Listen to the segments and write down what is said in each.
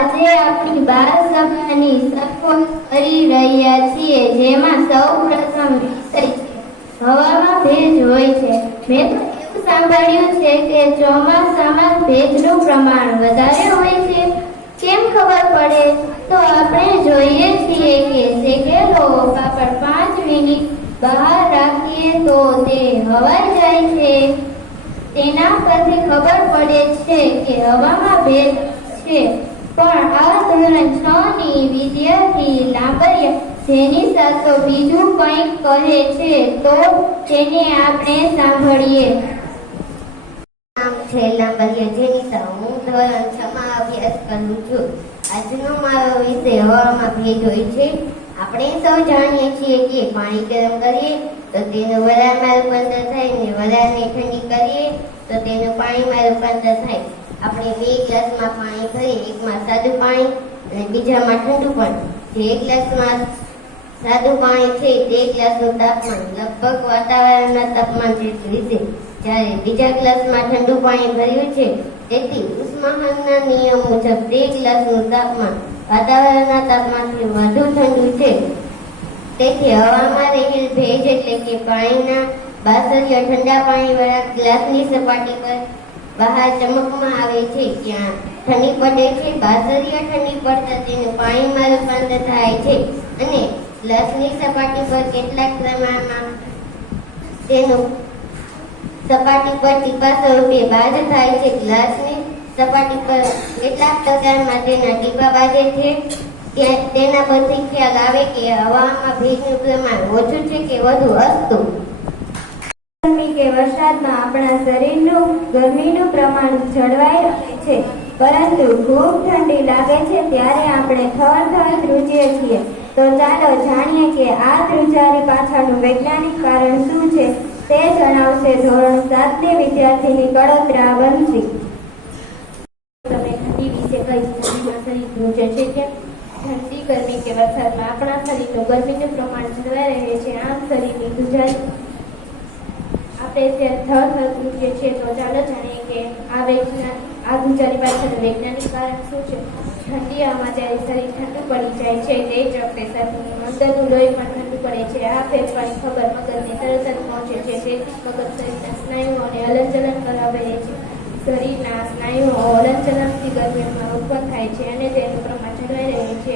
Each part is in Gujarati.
આજે આપણી બાળ સભાની શપથ કરી રહ્યા છીએ, જેમાં સૌપ્રથમ વિષય છે હવામાં ભેજ હોય છે. મેં તો એવું સાંભળ્યું છે કે ચોમાસામાં ભેજનું પ્રમાણ વધારે હોય છે. કેમ ખબર પડે? તો આપણે જોઈએ છીએ કે શેકેલો પાપડ 5 મિનિટ બહાર રાખીએ તો તે હવાઈ જાય છે. તેના પરથી ખબર પડે છે કે હવામાં ભેજ છે. પણ આ ધોરણ 6 ની વિદ્યાર્થી લાંબરિયા જેની સાથે બીજું કંઈક કહે છે, તો તેને આપણે સાંભળીએ. નામ છે લાંબરિયા જેનિતા. હું ધોરણ 6 માં અભ્યાસ કરું છું. આજનો મારો વિષય હવામાં ભેજ હોય છે. આપણે સૌ જાણીએ છીએ કે પાણી ગરમ કરીએ તો તેનું વરાળમાં રૂપાંતર થાય ને વરાળને ઠંડી કરીએ તો તેનું પાણીમાં રૂપાંતર થાય. આપણે 2 ગ્લાસમાં પાણી ભરીએ, એકમાં સાદું પાણી અને બીજામાં ઠંડુ પાણી. જે 1 ગ્લાસમાં સાદું પાણી છે તે ગ્લાસનું તાપમાન લગભગ વાતાવરણના તાપમાન જેટલું છે, જ્યારે બીજા ગ્લાસમાં ઠંડુ પાણી ભર્યું છે. તેથી ઉષ્માવહનના નિયમ મુજબ તે ગ્લાસનું તાપમાન વાતાવરણના તાપમાનથી વધુ ઠંડુ છે. તેથી હવામાં રહેલ ભેજ એટલે કે પાણીના બાષ્પીય ઠંડા પાણીવાળા ગ્લાસની સપાટી પર બહાર ચમકમાં આવે છે, ત્યાં ઠંડી પડે છે. બાષ્પીય ઠંડી પડતા તેનું પાણીમાં રૂપાંતર થાય છે અને ગ્લાસની સપાટી પર કેટલાક પ્રમાણમાં તેનું સપાટી પર ટીપા સ્વરૂપે બાદ થાય છે. ગ્લાસની સપાટી પર કેટલાક પ્રકારમાં તેના ટીપા બાજે છે. તેના પરથી ખ્યાલ આવે કે હવામાં ભેજનું પ્રમાણ ઓછું છે કે વધુ. અસ્તુ. ગરમી કે વરસાદમાં આપણા શરીરનું ગરમીનું પ્રમાણ જળવાઈ રહે છે, પરંતુ ખૂબ ઠંડી લાગે છે ત્યારે આપણે થરથર ધ્રુજીએ છીએ. તો ચાલો જાણીએ કે આ ધ્રુજારી પાછળનું વૈજ્ઞાનિક કારણ શું છે. તે જણાવશે ધોરણ 7 ની વિદ્યાર્થીની કળત્રા વંશી. તમે ઠંડી વિશે કઈ ઠંડીમાં શરીર ધ્રુજે છે કે ઠંડી ગરમી કે વરસાદમાં આપણા શરીરનું ગરમીનું પ્રમાણ જળવાઈ રહે છે, આમ શરીરની ધ્રુજારી આપણે થર ધ્રુજીએ છીએ. તો ચાલો જાણીએ કે આ ધ્રુજારી પાછળનું વૈજ્ઞાનિક કારણ શું છે. ઠંડી હવામાં જ્યારે શરીર ઠંડુ પડી જાય છે તે જ વખતે અંદરનું લોહી પણ ઠંડુ પડે છે. આ ફેરફારની ખબર મગજને તરત જ પહોંચે છે. તેથી મગજ શરીરના સ્નાયુઓને હલનચલન કરાવે છે. શરીરના સ્નાયુઓ હલનચલનથી ગરમીમાં ઉત્પન્ન થાય છે અને તેનું પ્રમાણ જળવાઈ રહે છે.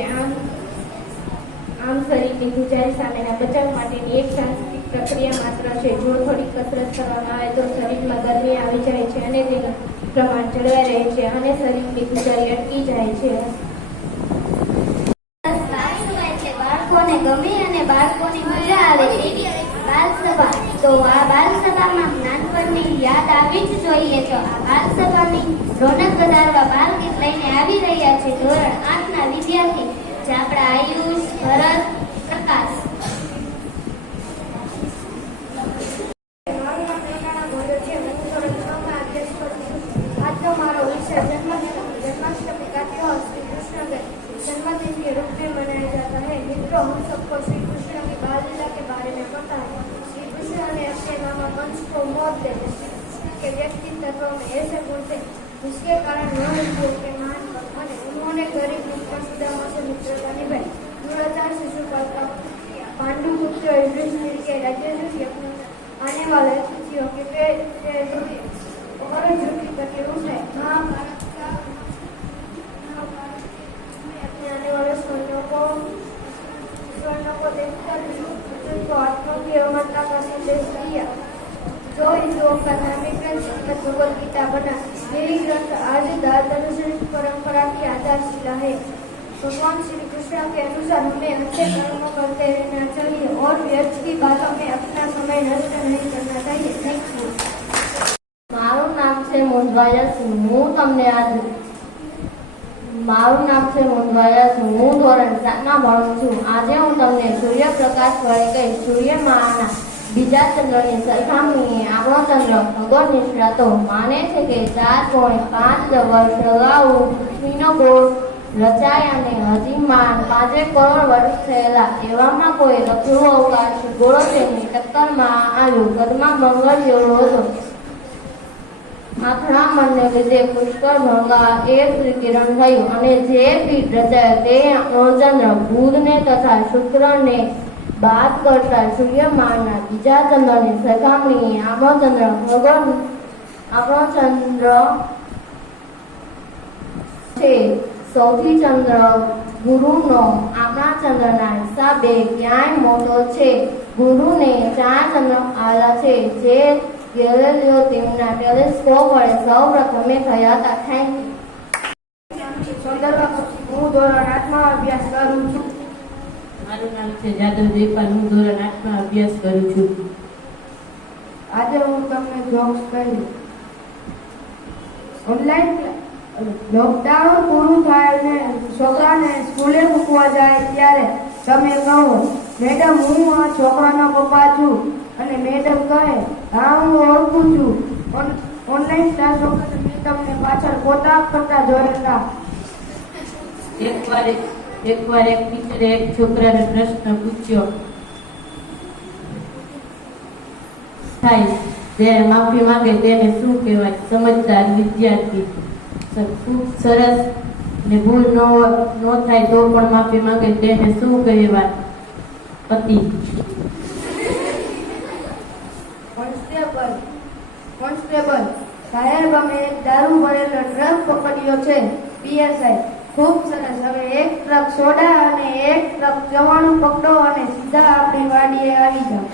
આમ શરીરની ધ્રુજારી સામેના બચાવ માટેની એક સાંસ્કૃતિક પ્રક્રિયા માત્ર છે. જો થોડી કસરત કરવામાં આવે તો શરીરમાં ગરમી આવી જાય છે અને તેનું પ્રમાણ જળવાઈ રહે છે અને શરીરની ધ્રુજારી અટકી જાય છે. બાળકોને ગમે અને બાળકોની મજા આવે તેવી બાલસભા. તો આ બાલસભામાં નાનપણની યાદ આવી જ જોઈએ. તો આ બાલસભાની રોનક વધારવા બાલગીત લઈને આવી રહ્યા છે ધોરણ 8 ના વિદ્યાર્થી ચાપડા આયુષ, ભરત, પ્રકાશ. આજનો મારો વિષય जन्माष्टमी का त्योहार श्री कृष्ण के जन्मदिन के रूप में मनाया जाता है। मित्रों, हम सबको श्री कृष्ण की बाल लीला के बारे में पता है। श्री कृष्ण ने अपने मामा कंस को मौत दे दी। श्री कृष्ण के व्यक्तित्व में ऐसे गुण थे जिसके कारण के महान बने। उन्होंने गरीब पुत्र सुदामा से मित्रता निभाई। द्रोणाचार्य शिशुपाल का पांडु पुत्र युधिष्ठिर के राज्य आने वाले खुशियों की और झूठी तकलीफ है। महाभारत में अपने आने वाले स्वर्णों को देखकर अर्जुन को आत्मा की अमरता का संदेश दिया, जो हिंदुओं का धार्मिक ग्रंथ भगवद गीता बना। यही ग्रंथ आज दार्शनिक परंपरा की आधारशिला है। भगवान श्री कृष्ण के अनुसार हमें अच्छे कर्म करते रहना चाहिए और व्यर्थ की बातों में अपना समय नष्ट नहीं करना चाहिए। Thank you. મારું નામ છે મોંધવાયા સિંહ. હું ધોરણ 7 માં ભણું છું. આજે હું તમને સૂર્યપ્રકાશ વડે કહીશ. સૂર્યમાંના બીજા ચંદ્રની સરખામણીએ આપણો ચંદ્ર ખગોળ નિષ્ણાતો માને છે કે 4.5 વર્ષ અગાઉ પૃથ્વીનો ગોળ રચાય અને હજી 5 કરોડ વર્ષ થયેલા. એવામાં કોઈ રખડું અવકાશ ગોળો તેની ટક્કરમાં આવ્યો. કદમાં મંગળ જેવડો હતો. અથડામણને લીધે પુષ્કળ ભંગા એક વિકિરણ થયું અને જે પીઠ રચાયો તે ચંદ્ર બુધને તથા શુક્રને બાદ કરતા સૂર્યમાનના બીજા ચંદ્રની સરખામણીએ આપણો ચંદ્ર છે સૌથી ચંદ્ર ગુરુનો આપણા ચંદ્રના હિસાબે ક્યાંય મોટો છે. ગુરુને 4 ચંદ્ર આવેલા છે જે ગેલિલિયો તેમના ટેલિસ્કોપ વડે સૌપ્રથમે થયા હતા. Thank you. હું ધોરણ 8માં અભ્યાસ કરું છું. મારું નામ છે જાદવ જયપાલ. હું ધોરણ 8માં અભ્યાસ કરું છું. આજે હું તમને જોક્સ કહીશ. ઓનલાઈન લોકડાઉન પૂરું થાય ને છોકરાને સ્કૂલે મૂકવા જાય ત્યારે તમે કહો, મેડમ હું આ છોકરાનો પપ્પા છું, અને મેડમ કહે, હા હું ઓળખું છું. ઓનલાઈન ક્લાસ વખતે મેં તમને પાછળ ફોટા કરતા જોયેલા. એકવાર એક ટીચરે એક છોકરાને પ્રશ્ન પૂછ્યો થાય જ્યારે માફી માંગે તેને શું કહેવાય? સમજદાર વિદ્યાર્થી. ખૂબ સરસ. ને ભૂલ ન થાય તો પણ માફી માંગે તેને શું કહેવાય? પતિ. કોન્સ્ટેબલ સાહેબ, અમે એક દારૂ ભરેલો ટ્રક પકડ્યો છે. પીએસઆઈ ખૂબ સરસ. હવે એક ટ્રક સોડા અને એક ટ્રક જવાનું પકડો અને સીધા આપણી વાડીએ આવી જાઓ.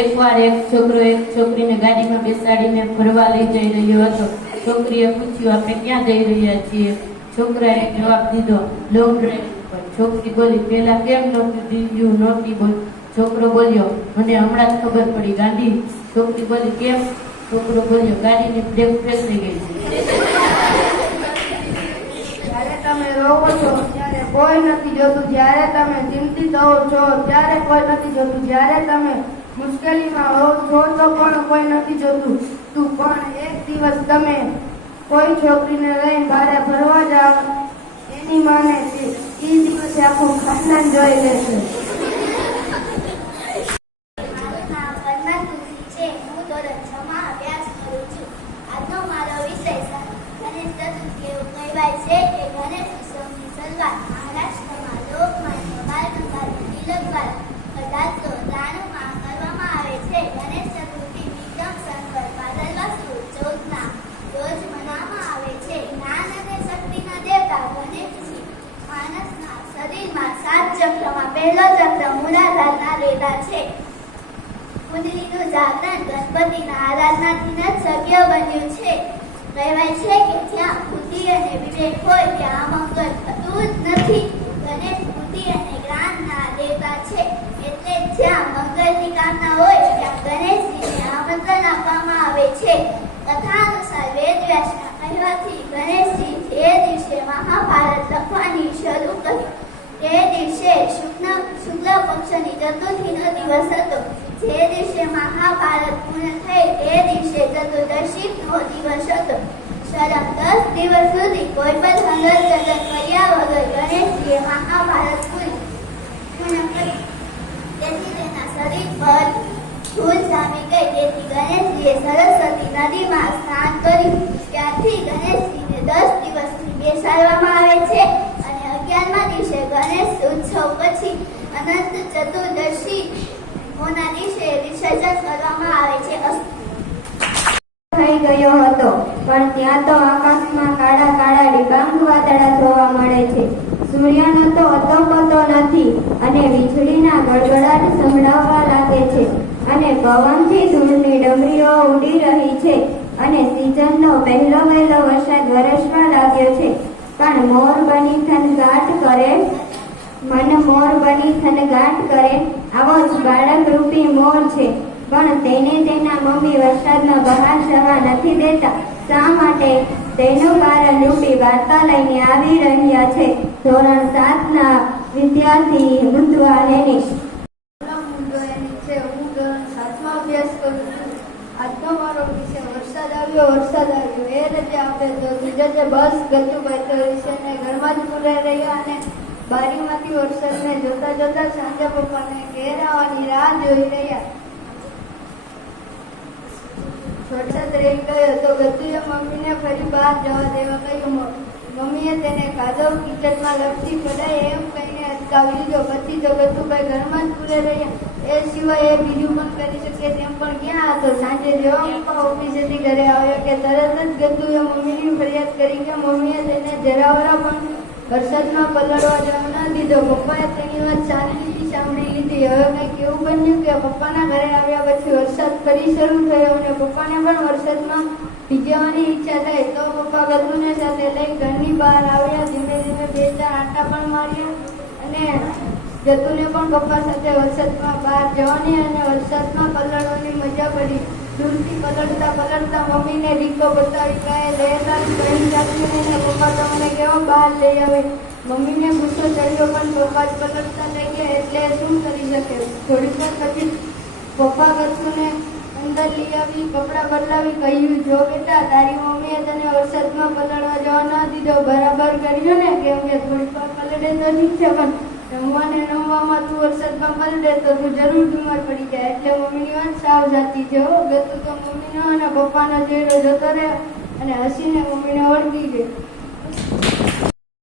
એકવાર એક છોકરો એક છોકરીને ગાડીમાં બેસાડીને ફરવા લઈ જઈ રહ્યો હતો. છોકરીએ પૂછ્યું, આપણે ક્યાં જઈ રહ્યા છીએ? છોકરાએ જવાબ દીધો, લોંગ ડ્રાઈવ પર. છોકરી બોલી, પેલા કેમ નહોતી બોલ? છોકરો બોલ્યો, મને હમણાં જ ખબર પડી ગાંધી. છોકરી બોલી, કેમ? છોકરો બોલ્યો, ગાડીની બ્રેક ફેલ થઈ ગઈ છે. જ્યારે તમે રોવો છો ત્યારે કોઈ નથી જોતું. જ્યારે તમે ચિંતિત હો છો ત્યારે કોઈ નથી જોતું. જ્યારે તમે મુશ્કેલીમાં હો છો તો પણ કોઈ નથી જોતું. તું પણ એક દિવસ તમે કોઈ છોકરીને લઈને બહાર ફરવા જાઓ, એની માને એ દિવસે આખું ખાનદાન જોઈ લેશે. મારું નામ વર્મા તુલસી છે. હું ધોરણ 6માં અભ્યાસ કરું છું. આજનો મારો વિષય ગણેશ ચતુર્થી. એવું કહેવાય છે કે ગણેશ ઉત્સવની શરૂઆત મહારાષ્ટ્રમાં લોકમાન્ય બાલ ગંગાધર તિલક દ્વારા 1893માં કરવામાં આવે છે. ગણેશ ચતુર્થી વિક્રમ સંવત ભાદરવા સુદ 14ના રોજ મનાવવામાં આવે છે. જ્ઞાન અને શક્તિના દેવતા ગણેશજી માણસના શરીરમાં 7 ચક્રમાં પહેલો ચક્ર મૂળાધારના દેવતા છે. કુંડલીનું જાગરણ ગણપતિના આરાધનાથી જ શક્ય બન્યું છે. કહેવાય છે કે જ્યાં બુદ્ધિ અને વિવેક હોય ત્યાં મંગળ થતું જ નથી. ગણેશ બુદ્ધિ અને જ્ઞાનના દેવતા છે. એટલે જ્યાં મંગળની કામના હોય ત્યાં ગણેશજીને આમંત્રણ આપવામાં આવે છે. કથા અનુસાર વેદવ્યાસના કહેવાથી ગણેશજી જે દિવસે મહાભારત લખવાની શરૂ કરી તે દિવસે શુક્લ પક્ષની ચતુર્થીનો દિવસ હતો. જે દિવસે મહાભારત પૂર્ણ થઈ તે દિવસે ચતુર્દશીનો દિવસ હતો. સલગ 10 દિવસ સુધી કોઈ પણ હલનચલન કર્યા વગર ગણેશજીએ મહાભારત પૂર્ણ કરી. તેથી તેના શરીર પર ધૂળ જામી ગઈ. તેથી ગણેશજીએ સરસ્વતી નદીમાં સ્નાન કર્યું. ત્યારથી ગણેશજીને 10 દિવસથી બેસાડવામાં આવે છે અને 11મા દિવસે ગણેશ ઉત્સવ પછી અનંત ચતુર્દશી ના દિવસે વિસર્જન કરવામાં આવે છે. થઈ ગયો હતો, પણ ત્યાં તો આકાશમાં કાળા કાળા ડિબાંગ વાદળા જોવા મળે છે. સૂર્યનો તો અતો પતો નથી અને વીજળીના ગડગડાટ સંભળાવવા લાગે છે અને પવનથી ધૂળની ડમરીઓ ઉડી રહી છે અને સિઝનનો પહેલો વહેલો વરસાદ વરસવા લાગ્યો છે. પણ મોર બની થનગાટ કરે, મન મોર બની થનગાટ કરે, આવો જ બાળક રૂપી મોર છે. પણ તેને તેના મમ્મી વરસાદમાં બહાર જવા નથી દેતા. શા માટે? તેનું કારણ રૂપી વાર્તા લઈને આવી રહ્યા છે ધોરણ 7ના વિદ્યાર્થી મુંદવા લેનિશ. હું ધોરણ 7માં અભ્યાસ કરું છું. આજનો મારો વિષય વરસાદ આવ્યો. એ રીતે આપણે જે બસ ગચુભાઈ તો વિષયને ઘરમાં જ પૂરાઈ રહ્યા અને બારીમાંથી વરસાદને જોતા જોતા સાંજે પપ્પાને ઘેર આવવાની રાહ જોઈ રહ્યા. વરસાદ રહી ગયો તો ગતુએ મમ્મીને ફરી બહાર જવા દેવા કહ્યું. મમ્મીએ તેને કાદવ કિચડમાં લપસી પડાય એમ કહીને અટકાવી લીધો. પછી તો ગતુભાઈ ઘરમાં જ પૂરે રહ્યા. એ સિવાય એ બીજું પણ કરી શકે તેમ પણ ક્યાં હતો. સાંજે જેવા પપ્પા ઓફિસેથી ઘરે આવ્યો કે તરત જ ગતુએ મમ્મીની ફરિયાદ કરી કે મમ્મીએ તેને જરાવરા પણ વરસાદમાં પલળવા જવા ન દીધો. પપ્પાએ તેની વાત શાંતિથી સાંભળી લીધી. હવે કંઈક એવું બન્યું કે પપ્પાના ઘરે આવ્યા પછી વરસાદ ફરી શરૂ થયો અને પપ્પાને પણ વરસાદમાં ભીજવાની ઈચ્છા થઈ. તો પપ્પા ગતુને સાથે લઈ ઘરની બહાર આવ્યા. ધીમે ધીમે 2-4 આંટા પણ માર્યા અને ગતુને પણ પપ્પા સાથે વરસાદમાં બહાર જવાની અને વરસાદમાં પલળવાની મજા પડી. દૂરથી પલળતા પલળતા મમ્મીને રીકો બતાવી કહે લેતા કહી જાતી અને પપ્પા તમને કેવા બહાર લઈ આવે. મમ્મીને ગુસ્સો ચડ્યો પણ પપ્પા જ પલળતા લઈ ગયા એટલે શું કરી શકે. થોડીક વાર પછી પપ્પા ગતુને અંદર લઈ આવી કપડાં બદલાવી કહ્યું જો બેટા તારી મમ્મીએ તને વરસાદમાં પલળવા જવા ન દીધો. બરાબર કર્યું ને કેમ કે થોડીક વાર પલળે તો ઠીક છે પણ રમવાને રમવામાં તું વરસાદમાં પલળે તો તું જરૂર બીમાર પડી જાય. એટલે મમ્મીની વાત સાવ સાચી છે. ગતુ તો મમ્મીનો અને પપ્પાનો ચહેરો જોતો રહ્યો અને હસીને મમ્મીને ઓળખી ગઈ.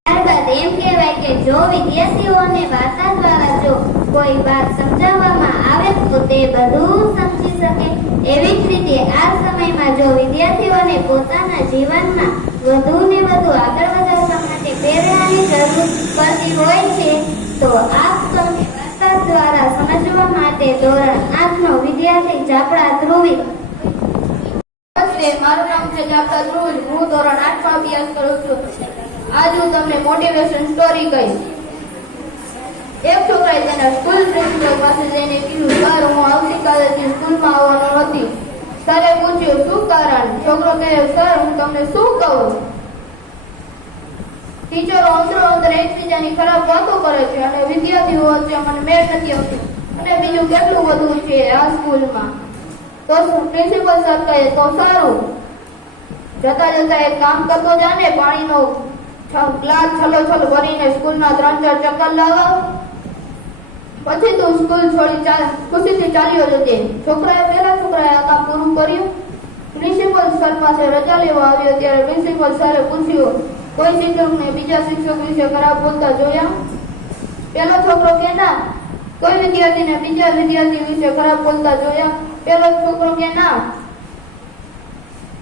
ત્યારબાદ એમ કહેવાય કે જો વિદ્યાર્થીઓને વાર્તા દ્વારા જો કોઈ વાત સમજાવવામાં આવે તો તે બધું સમજી શકે. એવી જ રીતે આ સમયમાં જો વિદ્યાર્થીઓને પોતાના જીવનમાં વધુ ને વધુ આગળ વધારવા માટે પ્રેરણાની જરૂર પડતી હોય છે તો આપ સૌને વાર્તા દ્વારા સમજવા માટે ધોરણ 8 નો વિદ્યાર્થી ચાપડા ધ્રુવી. નમસ્તે, મારું નામ છે ચાપડા ધ્રુવી. હું ધોરણ 8 માં અભ્યાસ કરું છું. આજ હું તમને મોટિવેશન સ્ટોરી કહીશ. એક છોકરાએ તેના સ્કૂલ પ્રિન્સિપલ પાસે જઈને કીધું સર હું આવતીકાલેથી સ્કૂલમાં આવવાનો નથી. સરે પૂછ્યું શું કારણ? છોકરો કહે સર હું તમને શું કહું? ટીચરો અંદરો અંદર એકબીજાની ખરાબ વાતો કરે છે અને વિદ્યાર્થીઓ વચ્ચે મને મેળ નથી આવતી અને બીજું કેટલું બધું છે આ સ્કૂલમાં. તો પ્રિન્સિપલ સર કહે તો સારું જતા જતા એક કામ કરતો જાને પાણીનો ગ્લાસ છલો ભરીને સ્કૂલના 3-4 ચક્કર લગાવ પછી તું સ્કૂલ છોડી ખુશીથી ચાલ્યો જજે. પહેલા છોકરાએ આ કામ પૂરું કર્યું. પ્રિન્સિપલ સર પાસે રજા લેવા આવ્યો ત્યારે પ્રિન્સિપલ સરે પૂછ્યું કોઈ શિક્ષકને બીજા શિક્ષક વિશે ખરાબ બોલતા જોયા? પેલો છોકરો કે ના. કોઈ વિદ્યાર્થીને બીજા વિદ્યાર્થી વિશે ખરાબ બોલતા જોયા? પેલો છોકરો કે ના.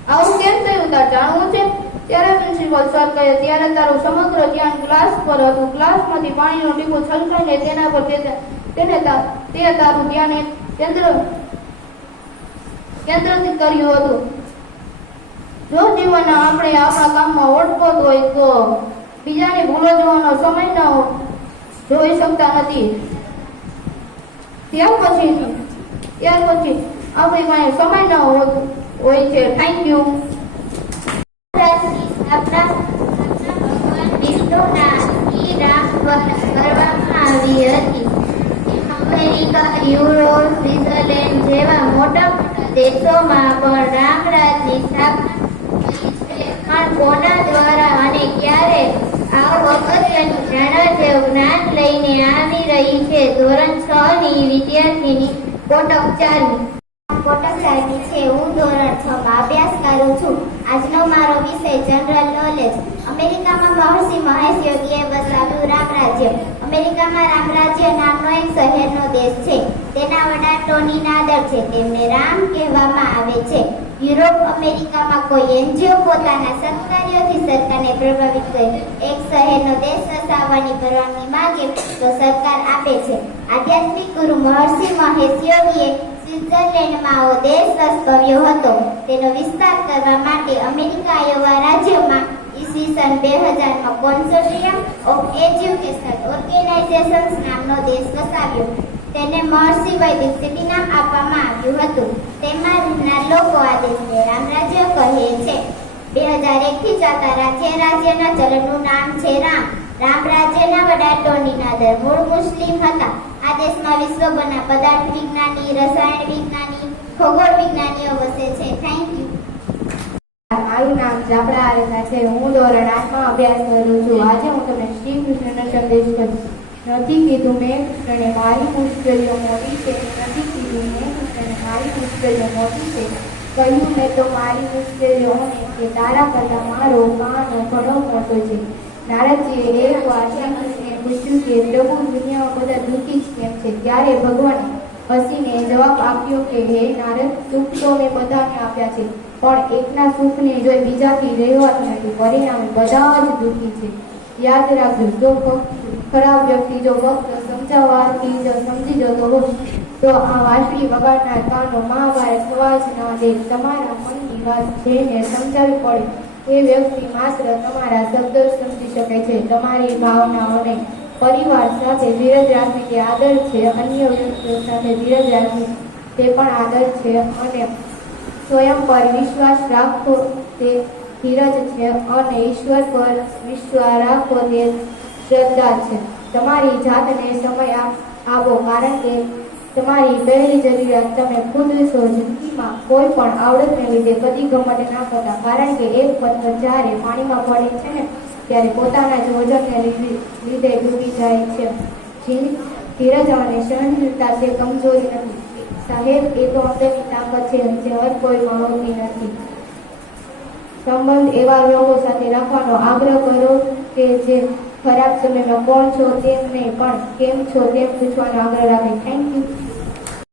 આવું કેમ થયું તાર જાણવું છે? ત્યારે પ્રિન્સિપલ સર કહે ત્યારે તારું સમગ્ર ધ્યાન ગ્લાસ પર હતું. ગ્લાસમાંથી પાણીનો ટીપો છલકાઈને તેના પર તે તારું ધ્યાન કેન્દ્રિત કર્યું હતું. જો જીવનમાં આપણે આપણા કામમાં ઓળખોત હોય તો બીજાની ભૂલો જોવાનો સમય ન જોઈ શકતા નથી. ત્યાર પછી આપણી પાસે સમય ન હોય છે. Thank you. ભગવાન વિષ્ણુના રામ દ્વારા કરવામાં આવી હતી. અમેરિકા, યુરોપ, સ્વિટ્ઝરલેન્ડ જેવા મોટા મોટા દેશોમાં પણ રામરાજની સ્થાપના થઈ છે. પણ કોના દ્વારા અને ક્યારે આવું અગત્યનું જાણવા જેવું જ્ઞાન લઈને આવી રહી છે ધોરણ 6 ની વિદ્યાર્થીની કોટક ચાર્મી. કોટક ચાર્મી છે. હું ધોરણ 6 માં અભ્યાસ કરું છું. આજનો મારો વિષય જનરલ નોલેજ. અમેરિકામાં મહર્ષિ મહેશ યોગીએ વસાવ્યું રામરાજ્ય. અમેરિકામાં રામરાજ્ય નામનો એક શહેરનો દેશ છે. તેના વડા ટોની નાદર છે. તેમને રામ કહેવામાં આવે છે. યુરોપ અમેરિકામાં કોઈ એનજીઓ પોતાના સત્કાર્યોથી સરકારને પ્રભાવિત કરી એક શહેરનો દેશ વસાવવાની પરવાનગી માંગે તો સરકાર આપે છે. આધ્યાત્મિક ગુરુ મહર્ષિ મહેશ યોગીએ સ્વિટ્ઝરલેન્ડમાં દેશ વસાવ્યો હતો. તેનો વિસ્તાર કરવા માટે અમેરિકા આયોવા રાજ્યમાં ઈસવીસન 2000માં કોન્સોર્ટિયમ ઓફ એજ્યુકેશનલ ઓર્ગેનાઇઝેશન્સ નામનો દેશ વસાવ્યો. તેને મહર્ષિ વૈદિક સિટી નામ આપવામાં આવ્યું હતું. તેમાં રહેનાર લોકો આ દેશને રામરાજ્ય કહે છે. 2001 થી ચાલતા રાજ્યના ચલણનું નામ છે રામ. રામ રાજ્યના વડા ટોની નાદર મૂળ મુસ્લિમ હતા. આ દેશમાં વિશ્વભરના પદાર્થ વિજ્ઞાની, રસાયણ વિજ્ઞાની, ખગોળ વિજ્ઞાનીઓ વસે છે. Thank you. મારું નામ ચાપડા આરેલા છે. હું ધોરણ 8 માં અભ્યાસ કરું છું. આજે હું તમને શ્રી કૃષ્ણનો સંદેશ કહીશ. નથી કીધું મેં કૃષ્ણને મારી મુશ્કેલીઓ મોટી છે. નથી કીધું મેં કૃષ્ણને મારી મુશ્કેલીઓ મોટી છે. કહ્યું મેં તો મારી મુશ્કેલીઓને કે તારા કરતા મારો માનો ઘણો મોટો છે. નારદજીએ એકવાર શ્રીકૃષ્ણને પૂછ્યું કે પ્રભુ દુનિયામાં બધા દુઃખી જ કેમ છે? ત્યારે ભગવાને હસીને જવાબ આપ્યો કે હે નારદ, સુખ તો મેં બધાને આપ્યા છે, પણ એકના સુખને જોઈ બીજાથી રહેવાતું નથી. પરિણામે બધા જ દુઃખી છે. યાદ રાખજો, જો ખરાબ વ્યક્તિ જો ફક્ત સમજાવવાથી જ સમજી જતો હોય તો આ વાંસળી વગાડનાર કાનો મહાભારત થવા જ ન દે. તમારા મનની વાત જેને સમજાવવી પડે એ વ્યક્તિ માત્ર તમારા શબ્દો જ સમજી શકે છે, તમારી ભાવનાઓને. પરિવાર સાથે ધીરજ રાખવી તે આદર છે, અન્ય વ્યક્તિઓ સાથે ધીરજ રાખવી તે પણ આદર છે, અને સ્વયં પર વિશ્વાસ રાખવો તે ધીરજ છે, અને ઈશ્વર પર વિશ્વાસ રાખવો તે શ્રદ્ધા છે. તમારી જાતને સમય આપો, કારણ કે તમારી પહેલી જરૂરિયાત તમે ખુદ છો. જિંદગીમાં કોઈ પણ આવડતને લીધે કદી ઘમંડ ના કરતા, કારણ કે એક પથ્થર જ્યારે પાણીમાં પડે છે ને ત્યારે પોતાના જ વજનને લીધે ડૂબી જાય છે. ધીરજ અને સહનશીલતા તે કમજોરી નથી સાહેબ, એ તો અંદરની તાકાત છે જે હર કોઈમાં હોતી નથી. સંબંધ એવા લોકો સાથે રાખવાનો આગ્રહ કરો કે જે ખરાબ સમયમાં કોણ છો તેમ નહીં પણ કેમ છો તેમ પૂછવાનો આગ્રહ રાખે. Thank you.